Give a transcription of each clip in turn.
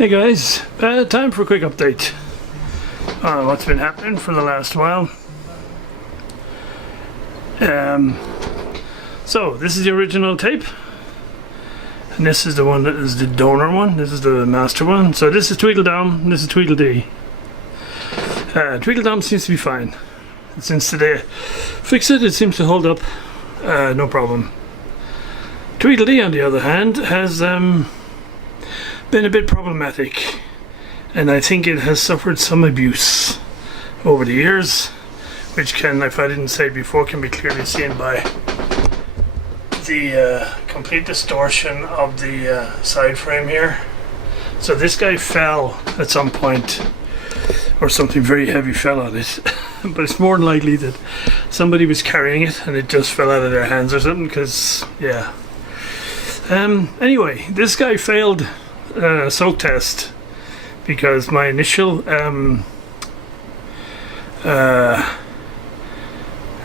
Hey guys, time for a quick update on what's been happening for the last while. So this is the original tape, and this is the one that is the donor one. This is the master one. So this is Tweedledum, and this is Tweedledee. Tweedledum seems to be fine. Since today fixed it, it seems to hold up, no problem. Tweedledee, on the other hand, has been a bit problematic, and I think it has suffered some abuse over the years, which can, if I didn't say it before, can be clearly seen by the complete distortion of the side frame here. So this guy fell at some point, or something very heavy fell on it. But it's more than likely that somebody was carrying it and it just fell out of their hands or something, because yeah. Anyway, this guy failed soak test because my initial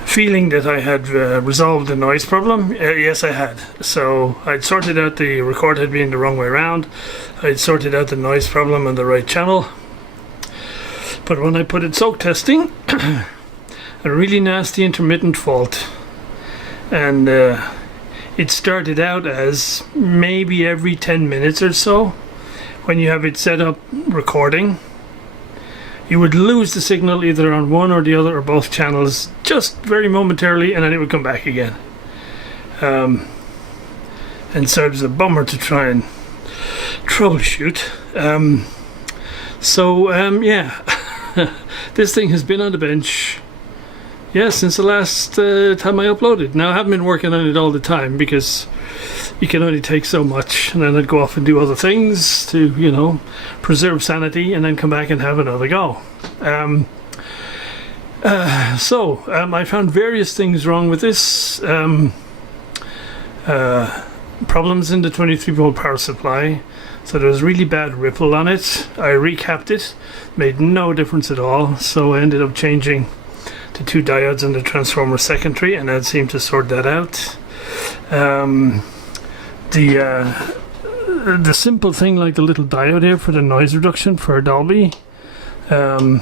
feeling that I had resolved the noise problem, yes I had. So I'd sorted out the record had been the wrong way around, I'd sorted out the noise problem on the right channel, but when I put it soak testing, a really nasty intermittent fault, and it started out as maybe every 10 minutes or so. When you have it set up recording, you would lose the signal either on one or the other or both channels just very momentarily, and then it would come back again. And so it was a bummer to try and troubleshoot. Yeah, this thing has been on the bench, yeah, since the last time I uploaded. Now I haven't been working on it all the time because you can only take so much, and then I'd go off and do other things to, you know, preserve sanity, and then come back and have another go. I found various things wrong with this. Problems in the 23-volt power supply. So there was really bad ripple on it. I recapped it, made no difference at all. So I ended up changing the two diodes in the transformer secondary, and that seemed to sort that out. The simple thing like the little diode here for the noise reduction for Adobe, that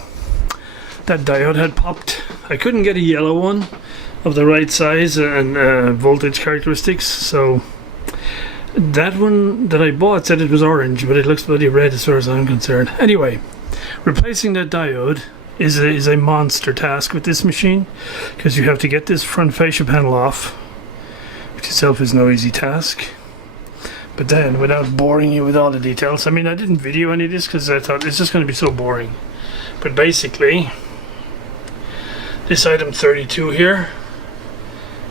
diode had popped. I couldn't get a yellow one of the right size and voltage characteristics, so that one that I bought said it was orange, but it looks bloody red as far as I'm concerned. Anyway, replacing that diode is a monster task with this machine, because you have to get this front fascia panel off, which itself is no easy task. But then, without boring you with all the details, I mean, I didn't video any of this because I thought it's just going to be so boring. But basically, this item 32 here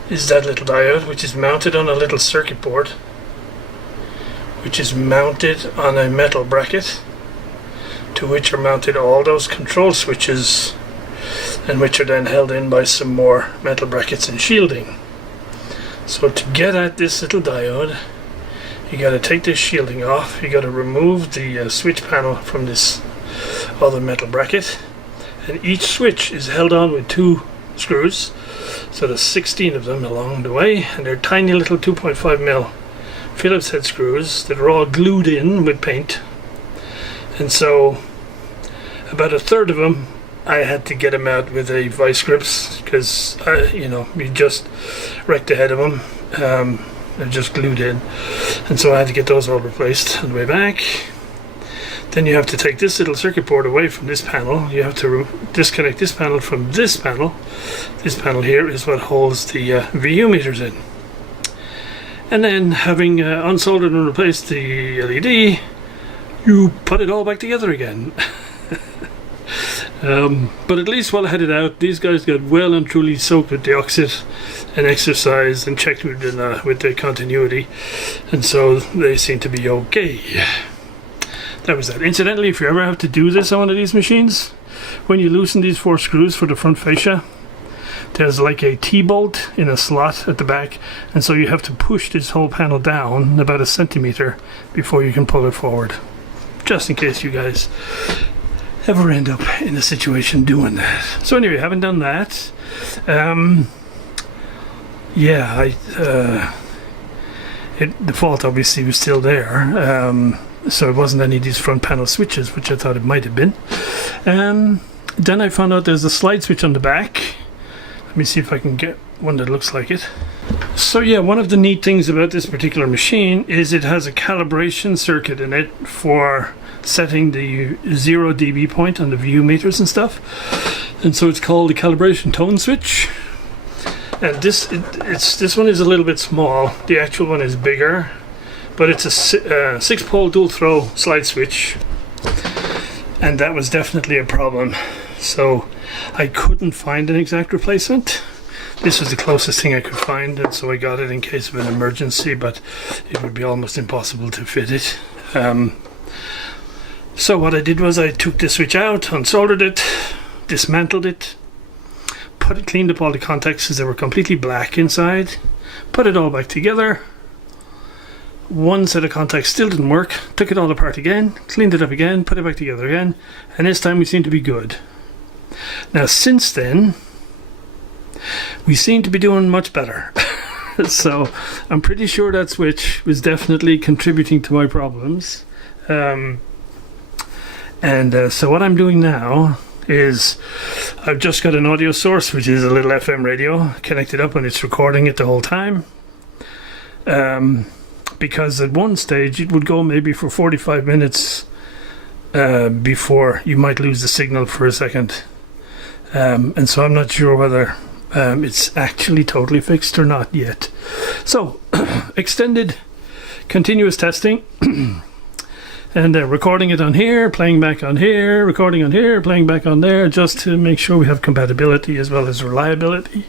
is that little diode, which is mounted on a little circuit board, which is mounted on a metal bracket, to which are mounted all those control switches, and which are then held in by some more metal brackets and shielding. So to get at this little diode, you got to take this shielding off, you got to remove the switch panel from this other metal bracket, and each switch is held on with two screws. So there's 16 of them along the way, and they're tiny little 2.5mm Phillips head screws that are all glued in with paint. And so about a third of them I had to get them out with a vice grips, because you know, you just wrecked the head of them. They're just glued in, and so I had to get those all replaced on the way back. Then you have to take this little circuit board away from this panel. You have to disconnect this panel from this panel. This panel here is what holds the VU meters in. And then, having unsoldered and replaced the LED, you put it all back together again. But at least while I had it out, these guys got well and truly soaked with deoxit and exercised and checked with the continuity, and so they seem to be okay. That was that. Incidentally, if you ever have to do this on one of these machines, when you loosen these four screws for the front fascia, there's like a T-bolt in a slot at the back, and so you have to push this whole panel down about 1 centimeter before you can pull it forward, just in case you guys ever end up in a situation doing that. So anyway, having done that, yeah, the fault obviously was still there. So it wasn't any of these front panel switches, which I thought it might have been. Then I found out there's a slide switch on the back. Let me see if I can get one that looks like it. So yeah, one of the neat things about this particular machine is it has a calibration circuit in it for setting the 0 dB point on the view meters and stuff. And so it's called the calibration tone switch. And this one is a little bit small. The actual one is bigger, but it's a 6-pole dual throw slide switch, and that was definitely a problem. So I couldn't find an exact replacement. This was the closest thing I could find, and so I got it in case of an emergency, but it would be almost impossible to fit it. So what I did was I took the switch out, unsoldered it, dismantled it, cleaned up all the contacts because they were completely black inside, put it all back together. One set of contacts still didn't work, took it all apart again, cleaned it up again, put it back together again, and this time we seem to be good. Now since then, we seem to be doing much better. So I'm pretty sure that switch was definitely contributing to my problems. So what I'm doing now is I've just got an audio source, which is a little FM radio connected up, and it's recording it the whole time. Because at one stage it would go maybe for 45 minutes before you might lose the signal for a second. And so I'm not sure whether it's actually totally fixed or not yet. So extended continuous testing. And recording it on here, playing back on here, recording on here, playing back on there, just to make sure we have compatibility as well as reliability.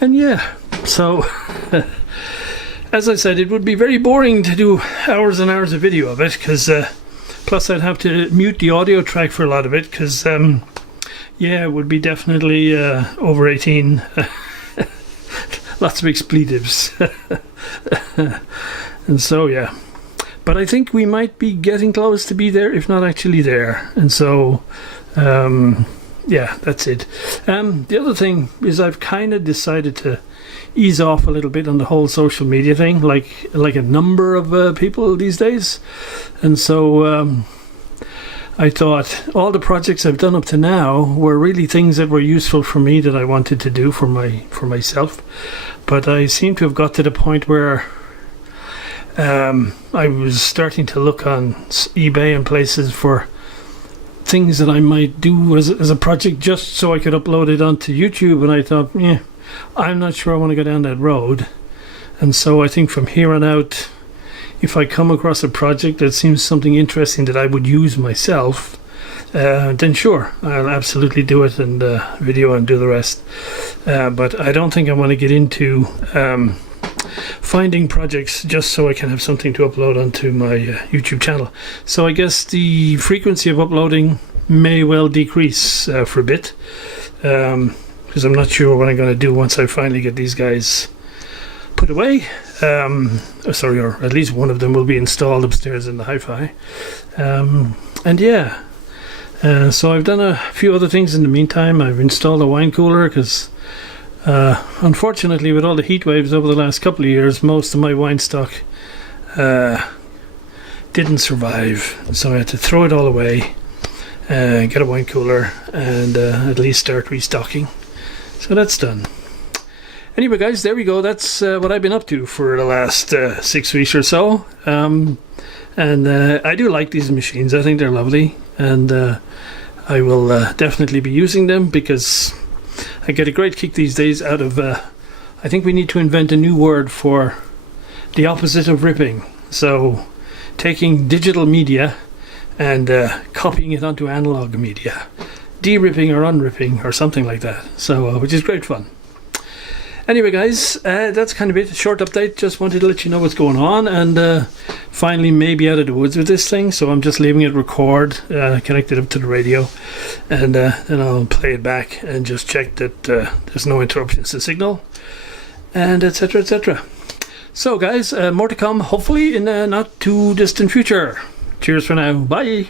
And yeah, so as I said, it would be very boring to do hours and hours of video of it, because plus I'd have to mute the audio track for a lot of it, because yeah, it would be definitely over 18. Lots of expletives. And so yeah. But I think we might be getting close to be there, if not actually there. And so, yeah, that's it. The other thing is I've kind of decided to ease off a little bit on the whole social media thing, like a number of people these days. And so I thought all the projects I've done up to now were really things that were useful for me that I wanted to do for myself. But I seem to have got to the point where I was starting to look on eBay and places for things that I might do as a project just so I could upload it onto YouTube, and I thought, yeah, I'm not sure I want to go down that road. And so I think from here on out, if I come across a project that seems something interesting that I would use myself, then sure, I'll absolutely do it and video and do the rest. But I don't think I want to get into finding projects just so I can have something to upload onto my YouTube channel. So I guess the frequency of uploading may well decrease for a bit, because I'm not sure what I'm going to do once I finally get these guys put away. Sorry, or at least one of them will be installed upstairs in the hi-fi. And yeah, so I've done a few other things in the meantime. I've installed a wine cooler because unfortunately, with all the heat waves over the last couple of years, most of my wine stock didn't survive. So I had to throw it all away, get a wine cooler, and at least start restocking. So that's done. Anyway, guys, there we go. That's what I've been up to for the last 6 weeks or so. And I do like these machines. I think they're lovely. And I will definitely be using them because I get a great kick these days out of, I think we need to invent a new word for the opposite of ripping. So taking digital media and copying it onto analog media. De-ripping or unripping or something like that. So, which is great fun. Anyway, guys, that's kind of it. A short update. Just wanted to let you know what's going on, and finally maybe out of the woods with this thing. So I'm just leaving it record, connected up to the radio, and then I'll play it back and just check that there's no interruptions to signal, and etc. etc. So, guys, more to come, hopefully in a not too distant future. Cheers for now. Bye.